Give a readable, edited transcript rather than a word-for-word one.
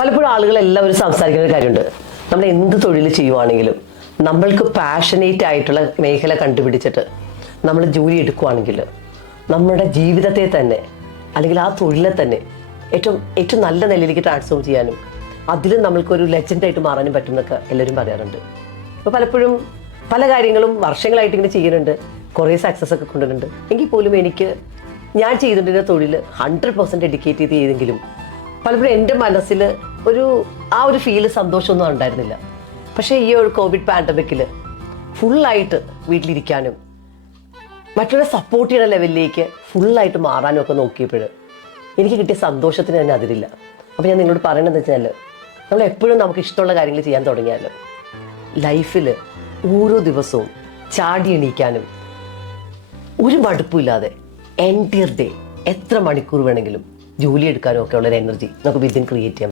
പലപ്പോഴും ആളുകൾ എല്ലാവരും സംസാരിക്കുന്ന ഒരു കാര്യമുണ്ട്. നമ്മൾ എന്ത് തൊഴിൽ ചെയ്യുവാണെങ്കിലും നമ്മൾക്ക് പാഷനേറ്റ് ആയിട്ടുള്ള മേഖല കണ്ടുപിടിച്ചിട്ട് നമ്മൾ ജോലി എടുക്കുവാണെങ്കിൽ നമ്മുടെ ജീവിതത്തെ തന്നെ അല്ലെങ്കിൽ ആ തൊഴിലെ തന്നെ ഏറ്റവും നല്ല നിലയിലേക്ക് ട്രാൻസ്ഫോം ചെയ്യാനും അതിലും നമ്മൾക്കൊരു ലെജൻഡായിട്ട് മാറാനും പറ്റുമെന്നൊക്കെ എല്ലാവരും പറയാറുണ്ട്. അപ്പോൾ പലപ്പോഴും പല കാര്യങ്ങളും വർഷങ്ങളായിട്ട് ഇങ്ങനെ ചെയ്യുന്നുണ്ട്, കുറേ സക്സസ് ഒക്കെ കൊണ്ടുവരുന്നുണ്ട്. എങ്കിൽ പോലും ഞാൻ ചെയ്തിട്ടുള്ള തൊഴിൽ 100% ഡെഡിക്കേറ്റ് ചെയ്തെങ്കിലും പലപ്പോഴും എൻ്റെ മനസ്സിൽ ആ ഒരു ഫീല് സന്തോഷമൊന്നും ഉണ്ടായിരുന്നില്ല. പക്ഷേ ഈ ഒരു കോവിഡ് പാൻഡമിക്കിൽ ഫുള്ളായിട്ട് വീട്ടിലിരിക്കാനും മറ്റുള്ള സപ്പോർട്ട് ചെയ്യുന്ന ലെവലിലേക്ക് ഫുള്ളായിട്ട് മാറാനും ഒക്കെ നോക്കിയപ്പോൾ എനിക്ക് കിട്ടിയ സന്തോഷത്തിന് തന്നെ അതിരില്ല. അപ്പോൾ ഞാൻ നിങ്ങളോട് പറയണമെന്ന് വെച്ചാൽ നമ്മൾ എപ്പോഴും നമുക്ക് ഇഷ്ടമുള്ള കാര്യങ്ങൾ ചെയ്യാൻ തുടങ്ങിയാൽ ലൈഫിൽ ഓരോ ദിവസവും ചാടി എണീക്കാനും ഒരു മടുപ്പില്ലാതെ എൻറ്റയർ ഡേ എത്ര മണിക്കൂർ വേണമെങ്കിലും ജോലി എടുക്കാനും ഒക്കെ ഉള്ളൊരു എനർജി നമുക്ക് വിതിൻ ക്രിയേറ്റ് ചെയ്യാം.